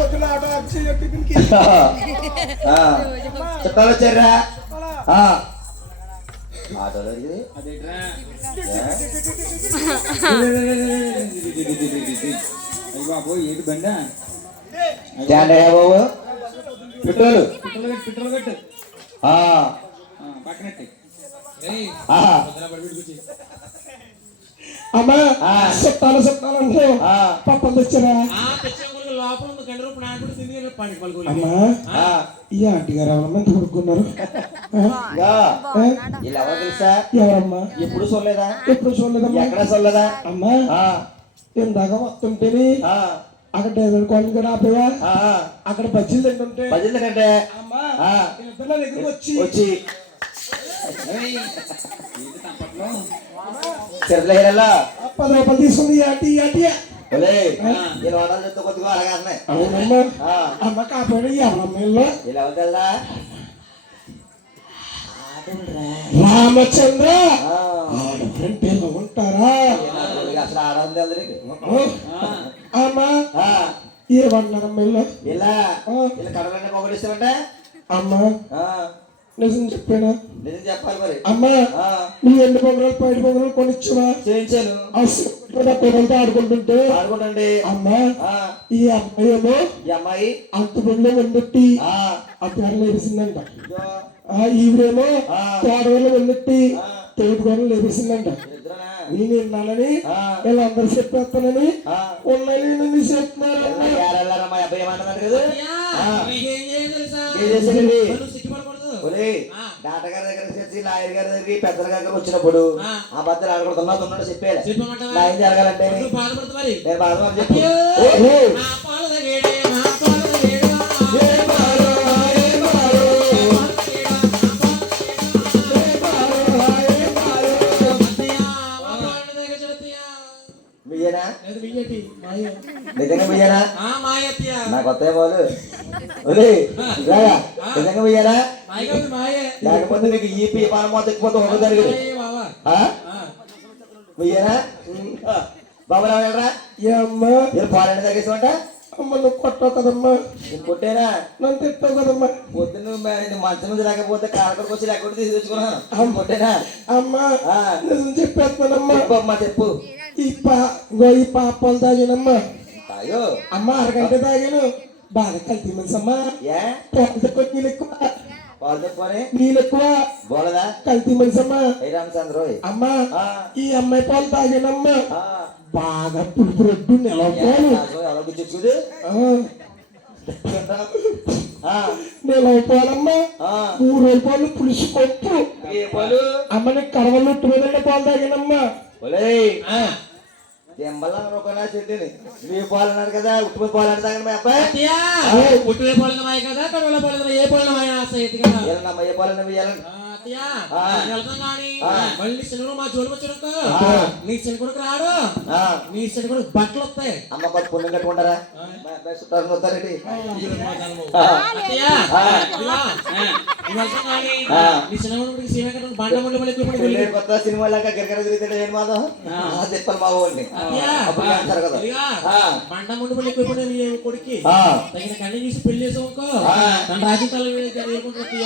పొద్దున ఆటో వచ్చి టిఫిన్కి ఆ. చుట్టాలు వచ్చారా. ఆటోలో బండా బాబు. పెట్రోలు. కట్టు పక్కనట్టే అమ్మా. చుట్టాలు చుట్టాలు అంటే ఆ. పప్పలు తెచ్చారా? లోపల గంట రూపాయలు అమ్మా. ఈ ఆంటీ గారు ఎవరమ్మా ఎంత కొడుకున్నారు ఎవరో తెలుసా? ఎవరమ్మా? ఎప్పుడు చూడలేదా? ఎప్పుడు చూడలేదమ్మా? ఎక్కడ చూడలేదా? అమ్మా ఆ. ఇందాక వస్తుంటేని ఆ. అక్కడ డైవర్ కాలనీ కూడా ఆపేవా. అక్కడ బజ్జీలు తింటుంటే? భజన కంటే అమ్మా దగ్గరికి వచ్చి. వచ్చి. పది రూపాయలు తీసుకుంది ఈ ఆంటీ. చెప్తే కొద్దిగా అలాగే అన్నాయి అవునమ్మా ఆ. అమ్మ కాపాడు ఎవరమ్మ వీళ్ళు వీళ్ళు ఎవరు తెలుదా రామచంద్ర. ఆడఫ్రెండ్ ఇలా ఉంటారా? అసలు నీకు. అమ్మా. ఏమన్నారమ్మ ఇలా. ఆ. వీళ్ళు కడలన్నీ పొగడిస్తామంటే అమ్మా. ఆ. నిజం చెప్పానా? నిజం చెప్పాలి మరి. అమ్మా. ఆ. నీ ఎన్ని పొగరాలు పైడి పొగరాలు కొనిచ్చావా? చేయించాను. అసలు పిల్లలతో ఆడుకుంటుంటే ఆడుకోండి అమ్మా ఆ. ఈ అమ్మాయి ఏమో ఈ అమ్మాయి అంత ఆ. ఆ పేరు లేపిసిందంట ఈవిడేమో ఆ. తోడవల్ల వండెట్టి ఆ. తోటి గొడవలు లేపిసిందంట? నేను విన్నానని ఆ. వీళ్ళందరూ చెప్పేస్తానని ఆ. ఉన్నాయి నన్ను చెప్తున్నారు ఏమన్నాడు కదా డాక్టర్ గారి దగ్గర చేసి లాయర్ గారి దగ్గరికి పెద్దల దగ్గర వచ్చినప్పుడు ఆ. బద్దలు ఆడకూడదు ఉన్నాడు నా ఏం జరగాలంటే నేను బాధపడి చెప్పు. అయ్యో, ఓ, ఓ. నా పాల దగ్గరే, నా పాల దగ్గరే, నా పాల ఏ బాలో. నిజంగా బాలు. మాయే. లేకపోతే నీకు ఈ పీ పానం మొత్తం ఎక్కిపోతే ఒక జరిగింది మాయే బావా. ఆ? ఆ. మీయేనా బాబు రావడరా ఏ అమ్మా? మీరు పాలన తగ్గేసామంట అమ్మ నువ్వు కొట్టావు కదమ్మా. నేను కొట్టేనా? నన్ను తిట్టావు కదమ్మా. పొద్దున్న మంచం మీద లేకపోతే కారకొడికి వచ్చి లేకపోతే తీసి తెచ్చుకున్నాను. కొట్టేనా? అమ్మా. నిజం చెప్పేస్తున్నానమ్మా చెప్పు అమ్మా చెప్పు. ఈ పా ఈ పాపాలు తాగానమ్మా. అయ్యో అమ్మ అరగంట తాగాను. బాగా కల్తీ మనసమ్మా ఏ? కొట్టి ఎక్కువ. పాలు బోలదా కల్తీ అమ్మా ఆ. ఈ అమ్మాయి పాలు తాగానమ్మా. ఆ. బాగా పులుపు రొడ్డు నిలవపోను? ఆ. నిలవపోనమ్మా ఆ. మూడు రూపాయలు పులుసు కొట్టు. ఏ పాలు? అమ్మని కడవలు మీద పాలు తాగానమ్మా. ఒలేయ్ దెంబలా రొకనా చెట్టిని మీ పాలు అన్నారు కదా పాలు అంటే తాగండి అబ్బాయి? పాలన మాయ కదా కడవల ఏ పాలు మళ్ళీ శనివారం మా జోలికి వచ్చినట్టు ఆ. నీ శని కొడుకు రాడు. నీ శని కొడుకు బట్టలు వస్తాయి. అమ్మ కొద్ది పుణ్యం కట్టుకుంటారా? చుట్టాలు వస్తారండి కొడుకు కొత్త సినిమా లాగా గిరగర తిరుగుతాడు ఏం మాధవ్? ఆ, తిప్పాలి మా ఊరిని అప్పుడు అంటారు కదా. బండ ముండి మళ్ళీ కొడుక్కి. ఆ. తగిన కన్ను చూసి పెళ్ళి చేసావుకో ఆ. తన రాజకీయాలు వేరుకుంటుంది